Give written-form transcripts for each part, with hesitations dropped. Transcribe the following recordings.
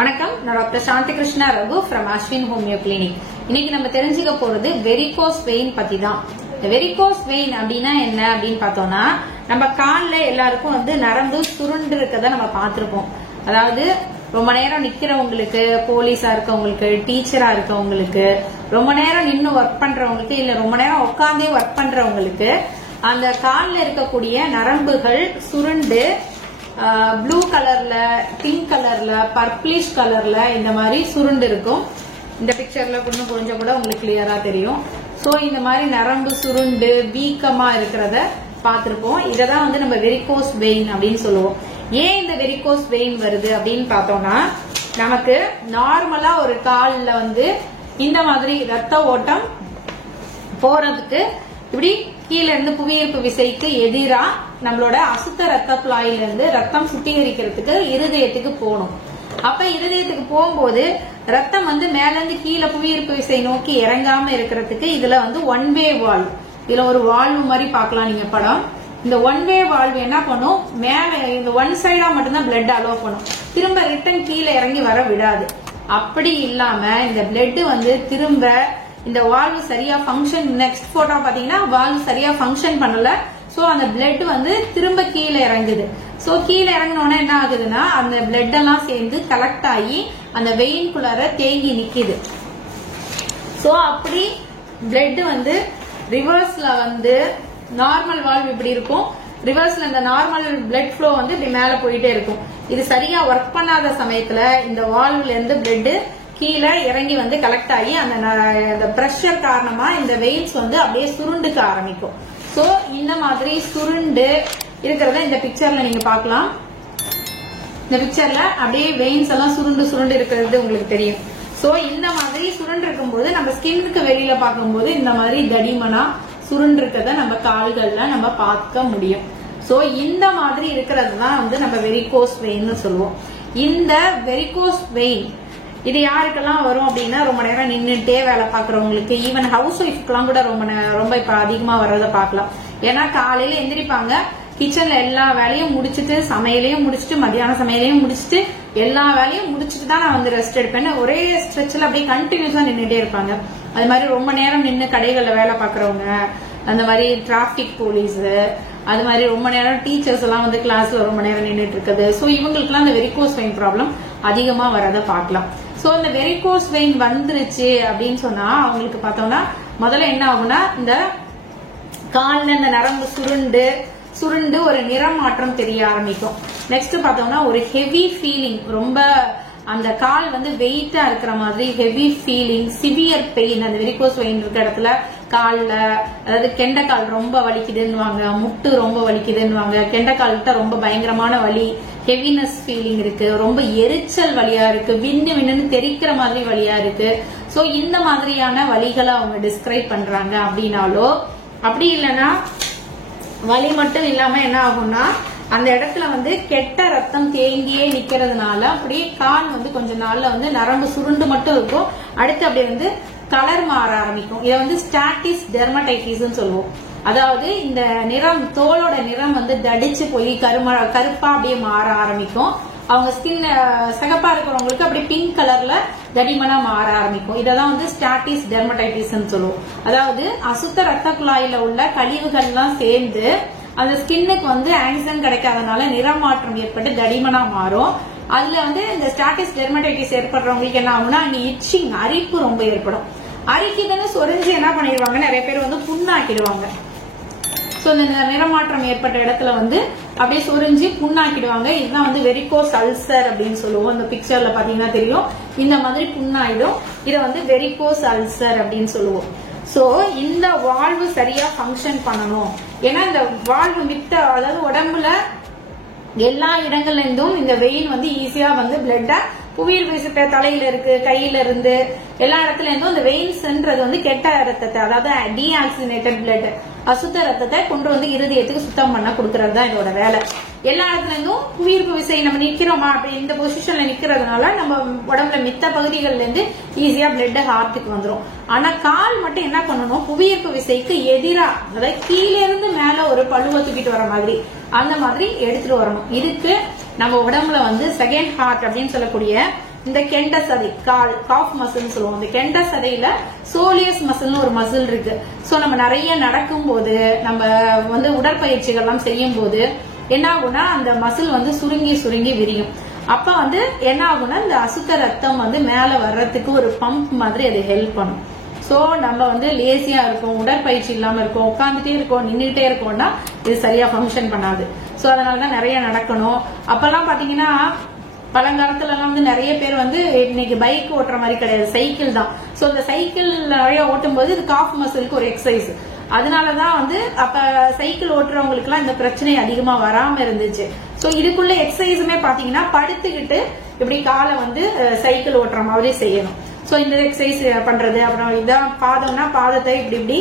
வணக்கம், நான் doctor Shanthi Krishna Raghu from Ashwin homeo clinic. இன்னைக்கு நம்ம தெரிஞ்சுக்க போறது வெரிகோஸ் வெயின் பத்தி தான். வெரிகோஸ் வெயின் அப்படின்னா என்ன அப்படின்னு பார்த்தோம்னா, நம்ம கால்ல எல்லாருக்கும் நரம்பு சுருண்டு இருக்கத நம்ம பார்த்திருப்போம். அதாவது ரொம்ப நேரம் நிக்கிறவங்களுக்கு, போலீஸா இருக்கவங்களுக்கு, டீச்சரா இருக்கவங்களுக்கு, ரொம்ப நேரம் நின்று ஒர்க் பண்றவங்களுக்கு, இல்ல ரொம்ப நேரம் உட்காந்தே ஒர்க் பண்றவங்களுக்கு அந்த கால்ல இருக்கக்கூடிய நரம்புகள் சுருண்டு ப்ளூ கலர்ல, பிங்க் கலர்ல, பர்பிளிஷ் கலர்ல இந்த மாதிரி சுருண்டு இருக்கும். இந்த பிக்சர்ல கொஞ்சம் கூட உங்களுக்கு கிளியரா தெரியும். சோ இந்த மாதிரி நரம்பு சுருண்டு வீக்கமா இருக்கிறத பார்த்திருப்போம். இததான் நம்ம வெரிகோஸ் வெயின் அப்படின்னு சொல்லுவோம். ஏன் இந்த வெரிகோஸ் வெயின் வருது அப்படின்னு பார்த்தோம்னா, நமக்கு நார்மலா ஒரு கால்ல இந்த மாதிரி ரத்த ஓட்டம் போறதுக்கு இப்படி கீழ இருந்து புவியீர்ப்பு விசைக்கு எதிரா நம்மளோட அசுத்த ரத்த குழாயில இருந்து ரத்தம் சுத்திகரிக்கிறதுக்கு இருதயத்துக்கு போகணும். அப்ப இருதயத்துக்கு போகும்போது ரத்தம் மேல இருந்து கீழே புவியீர்ப்பு விசை நோக்கி இறங்காம இருக்கிறதுக்கு இதுல ஒன் வே வால்வ், இதுல ஒரு வால்வு மாதிரி பார்க்கலாம் நீங்க படம். இந்த ஒன் வே வால்வ் என்ன பண்ணும், மேல இந்த ஒன் சைடா மட்டும்தான் பிளட் அலோ பண்ணும், திரும்ப ரிட்டர்ன் கீழே இறங்கி வர விடாது. அப்படி இல்லாம இந்த பிளட் திரும்ப இந்த வால்வு சரியா ஃபங்க்ஷன், நெக்ஸ்ட் போட்டோ பாத்தீங்கன்னா வால்வு சரியா ஃபங்க்ஷன் பண்ணல. சோ அந்த பிளட் திரும்ப கீழே இறங்குது. சோ கீழே இறங்கினோட என்ன ஆகுதுன்னா, அந்த பிளட் எல்லாம் சேர்ந்து கலெக்ட் ஆகி அந்த வெயின்குள்ளார தேங்கி நிக்குது. சோ அப்படி பிளட் ரிவர்ஸ்ல நார்மல் வால்வு இப்படி இருக்கும், ரிவர்ஸ்ல இந்த நார்மல் பிளட் ஃப்ளோ இப்படி மேல போயிட்டே இருக்கும். இது சரியா ஒர்க் பண்ணாத சமயத்துல இந்த வால்வுல இருந்து பிளட் கீழே இறங்கி கலெக்ட் ஆகி அந்த பிரஷர் காரணமா இந்த வெயின்ஸ் அப்படியே சுருண்டுக்க ஆரம்பிக்கும். சோ இந்த மாதிரி சுருண்டு இருக்கிறத இந்த பிக்சர்ல நீங்க பார்க்கலாம். இந்த பிக்சர்ல அப்படியே வெயின்ஸ் எல்லாம் சுருண்டு சுருண்டு இருக்கிறது உங்களுக்கு தெரியும். சோ இந்த மாதிரி சுருண்டு இருக்கும்போது நம்ம ஸ்கின்னுக்கு வெளியில பார்க்கும்போது இந்த மாதிரி தடிமனா சுருண்டு இருக்கிறத நம்ம கால்கள்ல நம்ம பார்க்க முடியும். சோ இந்த மாதிரி இருக்கிறது தான் நம்ம வெரிகோஸ் வெயின் சொல்லுவோம். இந்த வெரிகோஸ் வெயின் இது யாருக்கெல்லாம் வரும் அப்படின்னா, ரொம்ப நேரம் நின்றுட்டே வேலை பாக்குறவங்களுக்கு, ஈவன் ஹவுஸ் ஒய்ஃப்க்கெல்லாம் கூட ரொம்ப இப்ப அதிகமா வர்றத பாக்கலாம். ஏன்னா காலையில எந்திரிப்பாங்க, கிச்சன்ல எல்லா வேலையும் முடிச்சுட்டு, சமையலையும் முடிச்சுட்டு, மத்தியான சமையலையும் முடிச்சுட்டு, எல்லா வேலையும் முடிச்சுட்டு தான் நான் ரெஸ்ட் எடுப்பேன்னு ஒரே ஸ்ட்ரெச்ல அப்படியே கண்டினியூஸா நின்றுட்டே இருப்பாங்க. அது மாதிரி ரொம்ப நேரம் நின்று கடைகள்ல வேலை பாக்குறவங்க, அந்த மாதிரி டிராபிக் போலீஸ், அது மாதிரி ரொம்ப நேரம் டீச்சர்ஸ் எல்லாம் கிளாஸ்ல ரொம்ப நேரம் நின்றுட்டு இருக்குது. சோ இவங்களுக்கு எல்லாம் இந்த வெரிகோஸ் வெயின் ப்ராப்ளம் அதிகமா வரத பாக்கலாம். சோ இந்த வெரிகோஸ் வெயின் வந்துருச்சு அப்படின்னு சொன்னா அவங்களுக்கு பார்த்தோம்னா முதல்ல என்ன ஆகும்னா, இந்த கால்ல இந்த நரம்பு சுருண்டு ஒரு நிறமாற்றம் தெரிய ஆரம்பிக்கும். நெக்ஸ்ட் பார்த்தோம்னா ஒரு ஹெவி ஃபீலிங், ரொம்ப அந்த கால் வெயிட்டா இருக்கிற மாதிரி ஹெவி ஃபீலிங், சிவியர் பெயின். அந்த வெரிகோஸ் வெயின் இருக்க இடத்துல கால்ல, அதாவது கெண்டைக்கால் ரொம்ப வலிக்குதுன்னுவாங்க, முட்டு ரொம்ப வலிக்குதுன்னுவாங்க, கெண்டைக்கால்கிட்ட ரொம்ப பயங்கரமான வலி, ஹெவினஸ் ஃபீலிங் இருக்கு, ரொம்ப எரிச்சல் வலியா இருக்கு, வின்னு தெரிக்கிற மாதிரி வலியா இருக்கு. சோ இந்த மாதிரியான வலிகளை அவங்க டிஸ்கிரைப் பண்றாங்க அப்படின்னாலோ, அப்படி இல்லைன்னா வலி மட்டும் இல்லாம என்ன ஆகும்னா, அந்த இடத்துல கெட்ட ரத்தம் தேங்கியே நிக்கிறதுனால அப்படியே கால் கொஞ்ச நாள்ல நரம்பு சுருண்டு மட்டும் இருக்கும், அடுத்து அப்படியே கலர் மாற ஆரம்பிக்கும். இதை ஸ்டாட்டிஸ் டெர்மடைட்டிஸ் சொல்லுவோம். அதாவது இந்த நிறம், தோலோட நிறம் தடிச்சு போய் கருப்பா அப்படியே மாற ஆரம்பிக்கும். அவங்க ஸ்கின் சிகப்பா இருக்கிறவங்களுக்கு அப்படி பிங்க் கலர்ல தடிமனா மாற ஆரம்பிக்கும். இததான் ஸ்டாட்டிஸ் டெர்மடைட்டிஸ் சொல்லுவோம். அதாவது அசுத்த ரத்த குழாயில உள்ள கழிவுகள் எல்லாம் சேர்ந்து அந்த ஸ்கின்னுக்கு ஆக்சிஜன் கிடைக்காதனால நிறமாற்றம் ஏற்பட்டு தடிமனா மாறும். அதுல இந்த ஸ்டாட்டிஸ் டெர்மடைட்டிஸ் ஏற்படுறவங்களுக்கு என்ன ஆகும்னா, இச்சிங், அரிப்பு ரொம்ப ஏற்படும். அரிக்குதுன்னு சொரிஞ்சு என்ன பண்ணிடுவாங்க, நிறைய பேர் புண்ணாக்கிடுவாங்க. சோ இந்த நிறமாற்றம் ஏற்பட்ட இடத்துல அப்படியே சொரிஞ்சு புண்ணாக்கிடுவாங்க. இதுதான் வெரிகோஸ் அல்சர் அப்படின்னு சொல்லுவோம். இந்த பிக்சர்ல பாத்தீங்கன்னா தெரியும், இந்த மாதிரி புண்ணாயிடும். இதை வெரிகோஸ் அல்சர் அப்படின்னு சொல்லுவோம். சோ இந்த வால்வு சரியா ஃபங்க்ஷன் பண்ணணும். ஏன்னா இந்த வால்வு மித்த, அதாவது உடம்புல எல்லா இடங்கள்ல இருந்தும் இந்த வெயின் ஈஸியா பிளட்ட புவியீர்ப்பு விசை தலையில இருக்கு, கையில இருந்து எல்லா இடத்துல இருந்தும் இந்த வெயின்ஸ்ன்றது கெட்ட ரத்தத்தை, அதாவது டீஆக்சிஜனேட்டட் பிளட், அசுத்த ரத்தத்தை கொண்டு இருதயத்துக்கு சுத்தம் பண்ண கொடுக்கறது தான் இதோட வேலை. எல்லா இடத்துல இருந்தும் புவியீர்ப்பு விசை நம்ம நிக்கிறோமா, அப்படி இந்த பொசிஷன்ல நிக்கிறதுனால நம்ம உடம்புல மித்த பகுதிகள்ல இருந்து ஈஸியா பிளட் ஹார்ட்டுக்கு வந்துடும். ஆனா கால் மட்டும் என்ன பண்ணணும், புவியீர்ப்பு விசைக்கு எதிரா, அதாவது கீழே இருந்து மேல ஒரு பழுவை தூக்கிட்டு வர மாதிரி அந்த மாதிரி எடுத்துட்டு வரணும். இதுக்கு நம்ம உடம்புல செகண்ட் ஹார்ட் அப்படின்னு சொல்லக்கூடிய இந்த கெண்ட சதை கால் காஃப் மசில் சொல்லுவோம். இந்த கெண்ட சதையில சோலியஸ் மசில்னு ஒரு மசில் இருக்கு. சோ நம்ம நிறைய நடக்கும் போது, நம்ம வந்து உடற்பயிற்சிகள் எல்லாம் செய்யும் போது என்ன ஆகும்னா அந்த மசில் வந்து சுருங்கி சுருங்கி விரியும். அப்ப வந்து என்ன ஆகும்னா இந்த அசுத்த ரத்தம் வந்து மேல வர்றதுக்கு ஒரு பம்ப் மாதிரி அது ஹெல்ப் பண்ணும். சோ நம்ம வந்து லேசியா இருக்கும், உடற்பயிற்சி இல்லாம இருக்கும், உட்காந்துட்டே இருக்கோம், நின்றுட்டே இருக்கோம்னா இது சரியா ஃபங்க்ஷன் பண்ணாது. சோ அதனாலதான் நிறைய நடக்கணும். அப்பெல்லாம் பாத்தீங்கன்னா பழங்காலத்துல எல்லாம் வந்து நிறைய பேர் வந்து இன்னைக்கு பைக் ஓட்டுற மாதிரி கிடையாது, சைக்கிள் தான். சோ இந்த சைக்கிள் நிறைய ஓட்டும் போது இது காஃப் மசிலுக்கு ஒரு எக்ஸசைஸ். அதனாலதான் வந்து அப்ப சைக்கிள் ஓட்டுறவங்களுக்கு எல்லாம் இந்த பிரச்சனை அதிகமா வராம இருந்துச்சு. சோ இதுக்குள்ள எக்ஸசைஸுமே பாத்தீங்கன்னா படுத்துக்கிட்டு இப்படி காலை வந்து சைக்கிள் ஓட்டுற மாதிரி செய்யணும். சோ இந்த எக்ஸசைஸ் பண்றது, அப்புறம் இதான் பாதம்னா பாதத்தை இப்படி இப்படி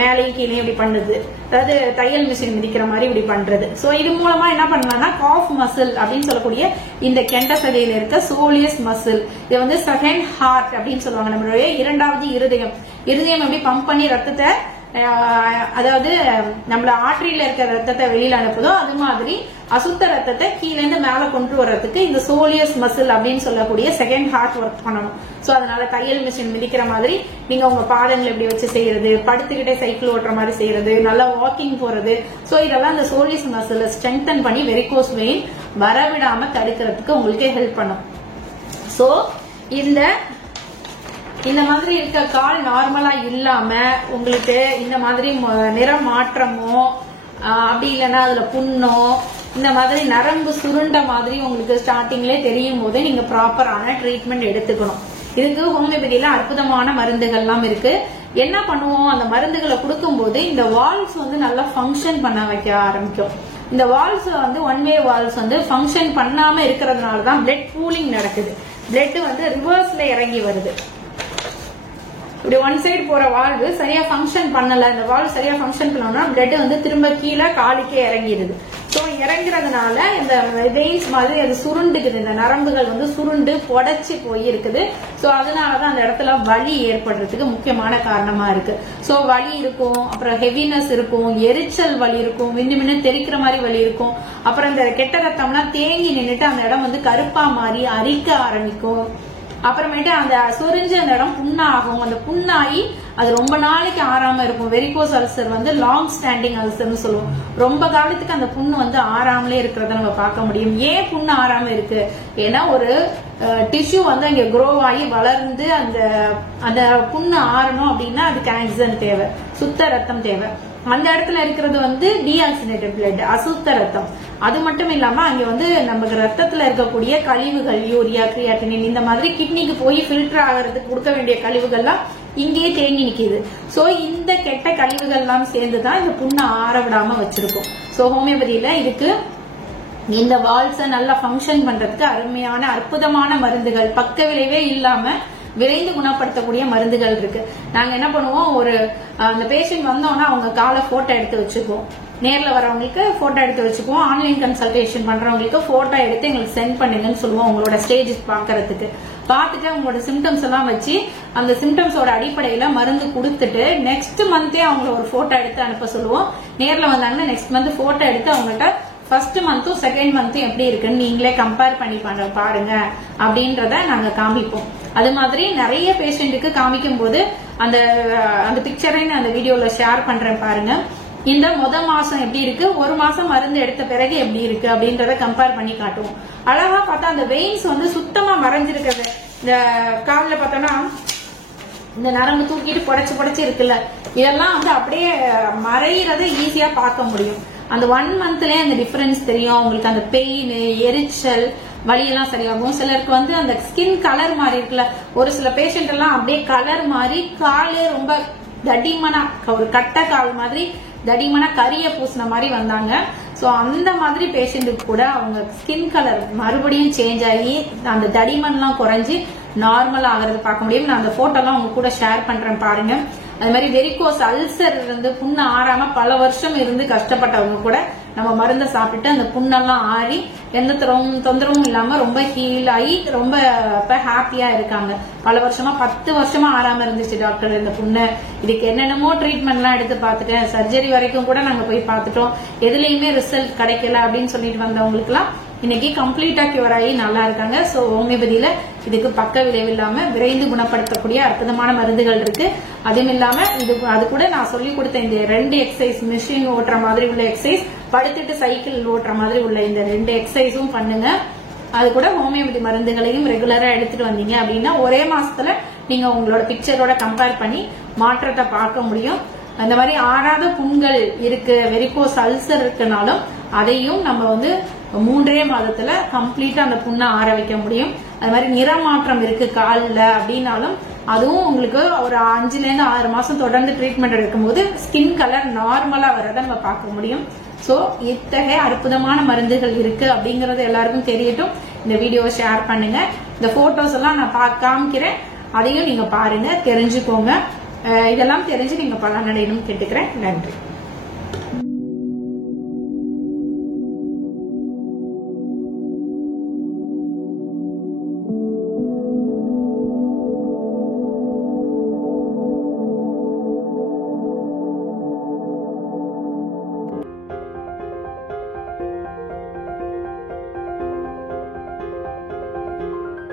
மேலையும் கீழே இப்படி பண்ணுது, அதாவது தையல் மிஷின் மிதிக்கிற மாதிரி இப்படி பண்றது. சோ இது மூலமா என்ன பண்ணலாம்னா காஃப் மசில் அப்படின்னு சொல்லக்கூடிய இந்த கெண்ட சதையில இருக்க சோலியஸ் மசில், இது வந்து செகண்ட் ஹார்ட் அப்படின்னு சொல்லுவாங்க. நம்மளுடைய இரண்டாவது இருதயம். இருதயம் எப்படி பம்ப் பண்ணி ரத்தத்தை, அதாவது நம்மள ஆற்றில இருக்கிற ரத்தத்தை வெளியில அனுப்புதோ அது மாதிரி அசுத்த ரத்தத்தை கீழே இருந்து மேல கொண்டு வர்றதுக்கு இந்த சோலியஸ் மசில் அப்படின்னு சொல்லக்கூடிய செகண்ட் ஹார்ட் ஒர்க் பண்ணணும். சோ அதனால தையல் மிஷின் மிதிக்கிற மாதிரி நீங்க உங்க பாதங்களை இப்படி வச்சு செய்யறது, படுத்துக்கிட்டே சைக்கிள் ஓட்டுற மாதிரி செய்யறது, நல்லா வாக்கிங் போறது. சோ இதெல்லாம் இந்த சோலியஸ் மசிலை ஸ்ட்ரெங்தன் பண்ணி வெரிகோஸ் வெயின் வரவிடாம தடுக்கிறதுக்கு உங்களுக்கு ஹெல்ப் பண்ணும். சோ இந்த மாதிரி இருக்க கால் நார்மலா இல்லாம உங்களுக்கு இந்த மாதிரி நிற மாற்றமோ அப்படி இல்லைன்னா அதுல புண்ணோ இந்த மாதிரி நரம்பு சுருண்ட மாதிரி உங்களுக்கு ஸ்டார்டிங்ல தெரியும் போது நீங்க ப்ராப்பரான ட்ரீட்மெண்ட் எடுத்துக்கணும். இதுக்கு ஹோமியோபதியில அற்புதமான மருந்துகள்லாம் இருக்கு. என்ன பண்ணுவோம், அந்த மருந்துகளை கொடுக்கும் போது இந்த வால்ஸ் வந்து நல்லா ஃபங்க்ஷன் பண்ண வைக்க ஆரம்பிக்கும். இந்த வால்ஸ் வந்து ஒன் வே வால்ஸ் வந்து ஃபங்க்ஷன் பண்ணாம இருக்கிறதுனாலதான் பிளட் பூலிங் நடக்குது. பிளட் வந்து ரிவர்ஸ்ல இறங்கி வருது. இப்படி ஒன் சைடு போற வால்வு சரியா ஃபங்க்ஷன் பண்ணல, இந்த வால்வு சரியா ஃபங்க்ஷன் பண்ணோம்னா பிளட் வந்து திரும்ப கீழே காலுக்கே இறங்கிடுது. சோ இறங்குறதுனால இந்த வெயின்ஸ் மாதிரி அது சுருண்டுக்குது, இந்த நரம்புகள் வந்து சுருண்டு புடைச்சு போய் இருக்குது. சோ அதனாலதான் அந்த இடத்துல வலி ஏற்படுறதுக்கு முக்கியமான காரணமா இருக்கு. சோ வலி இருக்கும், அப்புறம் ஹெவினஸ் இருக்கும், எரிச்சல் வலி இருக்கும், மின்னு தெரிக்கிற மாதிரி வலி இருக்கும். அப்புறம் இந்த கெட்ட ரத்தம்லாம் தேங்கி நின்றுட்டு அந்த இடம் வந்து கருப்பா மாறி அரிக்க ஆரம்பிக்கும். அப்புறமேட்டு அந்த சொரிஞ்ச அந்த இடம் புண்ணாகும். அந்த புண்ணாகி அது ரொம்ப நாளைக்கு ஆறாம இருக்கும். வெரிகோஸ் அல்சர் வந்து லாங் ஸ்டாண்டிங் அல்சர்னு சொல்லுவோம். ரொம்ப காலத்துக்கு அந்த புண்ணு வந்து ஆறாமலே இருக்கிறத நம்ம பார்க்க முடியும். ஏன் புண்ணு ஆறாம இருக்கு? ஏன்னா ஒரு டிஷ்யூ வந்து அங்க க்ரோ ஆகி வளர்ந்து அந்த புண்ணு ஆறணும் அப்படின்னா அதுக்கு ஆக்சிஜன் தேவை, சுத்த ரத்தம் தேவை. அந்த இடத்துல இருக்கிறது வந்து டீஆக்சிடேட்டட் பிளட், அசுத்த ரத்தம். அது மட்டும் இல்லாம அங்க வந்து நமக்கு ரத்தத்துல இருக்கக்கூடிய கழிவுகள், யூரியா, கிரியாட்டினின் இந்த மாதிரி கிட்னிக்கு போய் ஃபில்டர் ஆகிறதுக்கு கொடுக்க வேண்டிய கழிவுகள்லாம் இங்கேயே தேங்கி நிக்குது. சோ இந்த கெட்ட கழிவுகள் எல்லாம் சேர்ந்துதான் இந்த புண்ணை ஆற விடாம வச்சிருக்கும். சோ ஹோமியோபதியில இதுக்கு இந்த வால்ஸை நல்லா ஃபங்க்ஷன் பண்றதுக்கு அருமையான அற்புதமான மருந்துகள், பக்க விளைவே இல்லாம விரைந்து குணப்படுத்தக்கூடிய மருந்துகள் இருக்கு. நாங்க என்ன பண்ணுவோம், அந்த பேஷண்ட் வந்தோம்னா அவங்க காலை போட்டோ எடுத்து வச்சுக்குவோம். நேர்ல வரவங்களுக்கு போட்டோ எடுத்து வச்சுக்குவோம். ஆன்லைன் கன்சல்டேஷன் பண்றவங்களுக்கு போட்டோ எடுத்து எங்களுக்கு சென்ட் பண்ணுங்கன்னு சொல்லுவோம். உங்களோட ஸ்டேஜ் பாக்குறதுக்கு பார்த்துட்டு அவங்களோட சிம்டம்ஸ் எல்லாம் வச்சு அந்த சிம்டம்ஸோட அடிப்படையில மருந்து கொடுத்துட்டு நெக்ஸ்ட் மந்தே அவங்கள ஒரு போட்டோ எடுத்து அனுப்ப சொல்லுவோம். நேர்ல வந்தாங்கன்னா நெக்ஸ்ட் மந்த் போட்டோ எடுத்து அவங்கள்ட்ட ஃபர்ஸ்ட் மந்த்தும் செகண்ட் மந்த்தும் எப்படி இருக்குன்னு நீங்களே கம்பேர் பண்ணி பாருங்க அப்படின்றத நாங்க காமிப்போம். அது மாதிரி நிறைய பேஷண்ட்டுக்கு காமிக்கும் போது அந்த பிக்சரை அந்த வீடியோல ஷேர் பண்றேன் பாருங்க. இந்த மாசம் எப்படி இருக்கு, ஒரு மாசம் மருந்து எடுத்த பிறகு எப்படி இருக்கு அப்படின்றத கம்பேர் பண்ணி காட்டுவோம். அழகா பார்த்தா அந்த வெயின்ஸ் வந்து சுத்தமா மறைஞ்சிருக்கிறது. இந்த காலில் பார்த்தோம்னா இந்த நரம்பு தூக்கிட்டு புடைச்சு இருக்குல்ல, இதெல்லாம் வந்து அப்படியே மறைகிறத ஈஸியா பார்க்க முடியும். அந்த 1 மந்த்லயே அந்த டிஃபரன்ஸ் தெரியும். அவங்களுக்கு அந்த பெயின், எரிச்சல், வலியெல்லாம் சரியாகும். சிலருக்கு வந்து அந்த ஸ்கின் கலர் மாதிரி இருக்குல்ல, ஒரு சில பேஷண்ட் எல்லாம் அப்படியே கலர் மாதிரி காலே ரொம்ப தடிமனா, ஒரு கட்டை கால் மாதிரி தடிமனா கரிய பூசின மாதிரி வந்தாங்க. சோ அந்த மாதிரி பேஷண்ட்டுக்கு கூட அவங்க ஸ்கின் கலர் மறுபடியும் சேஞ்ச் ஆகி அந்த தடிமன்லாம் குறைஞ்சி நார்மல் ஆகிறது பார்க்க முடியும். நான் அந்த போட்டோ எல்லாம் உங்க கூட ஷேர் பண்றேன் பாருங்க. அது மாதிரி வெரிகோஸ் அல்சர் இருந்து புண்ணு ஆறாம பல வருஷம் இருந்து கஷ்டப்பட்டவங்க கூட நம்ம மருந்தை சாப்பிட்டு அந்த புண்ணெல்லாம் ஆறி எந்த தொந்தரவும் இல்லாம ரொம்ப ஹீல் ஆகி ரொம்ப ஹாப்பியா இருக்காங்க. பல வருஷமா 10 வருஷமா ஆறாம இருந்துச்சு டாக்டர் இந்த புண்ணு. இதுக்கு என்னென்னமோ ட்ரீட்மெண்ட் எல்லாம் எடுத்து பார்த்துட்டேன், சர்ஜரி வரைக்கும் கூட நாங்க போய் பார்த்துட்டோம், எதுலயுமே ரிசல்ட் கிடைக்கல அப்படின்னு சொல்லிட்டு வந்தவங்களுக்கு எல்லாம் இன்னைக்கு கம்ப்ளீட்டா கியூர் ஆகி நல்லா இருக்காங்க. சோ ஹோமியோபதியில இதுக்கு பக்க விளைவு இல்லாம விரைந்து குணப்படுத்தக்கூடிய அற்புதமான மருந்துகள் இருக்கு. அதுவும் இல்லாம அது கூட நான் சொல்லி கொடுத்த இந்த 2 எக்ஸசைஸ், மிஷின் ஓட்டுற மாதிரி உள்ள எக்ஸசைஸ், படுத்துட்டு சைக்கிள் ஓட்டுற மாதிரி உள்ள இந்த 2 எக்ஸசைஸும் பண்ணுங்க. அது கூட ஹோமியோபதி மருந்துகளையும் ரெகுலரா எடுத்துட்டு வந்தீங்க அப்படின்னா ஒரே மாசத்துல நீங்க உங்களோட பிக்சரோட கம்பேர் பண்ணி மாற்றத்தை பார்க்க முடியும். அந்த மாதிரி ஆறாத புண்கள் இருக்கு, வெரிகோஸ் அல்சர் இருக்குனாலும் அதையும் நம்ம 3 மாதத்துல கம்ப்ளீட்டா அந்த புண்ணை ஆற வைக்க முடியும். அது மாதிரி நிறமாற்றம் இருக்கு காலில் அப்படின்னாலும் அதுவும் உங்களுக்கு ஒரு 5 to 6 மாசம் தொடர்ந்து ட்ரீட்மெண்ட் எடுக்கும்போது ஸ்கின் கலர் நார்மலா வரதை நம்ம பார்க்க முடியும். சோ இத்தகைய அற்புதமான மருந்துகள் இருக்கு அப்படிங்கறது எல்லாருக்கும் தெரியட்டும். இந்த வீடியோவை ஷேர் பண்ணுங்க. இந்த போட்டோஸ் எல்லாம் நான் காமிக்கிறேன், அதையும் நீங்க பாருங்க, தெரிஞ்சுக்கோங்க. இதெல்லாம் தெரிஞ்சு நீங்க பலனடையணும் கேட்டுக்கிறேன். நன்றி.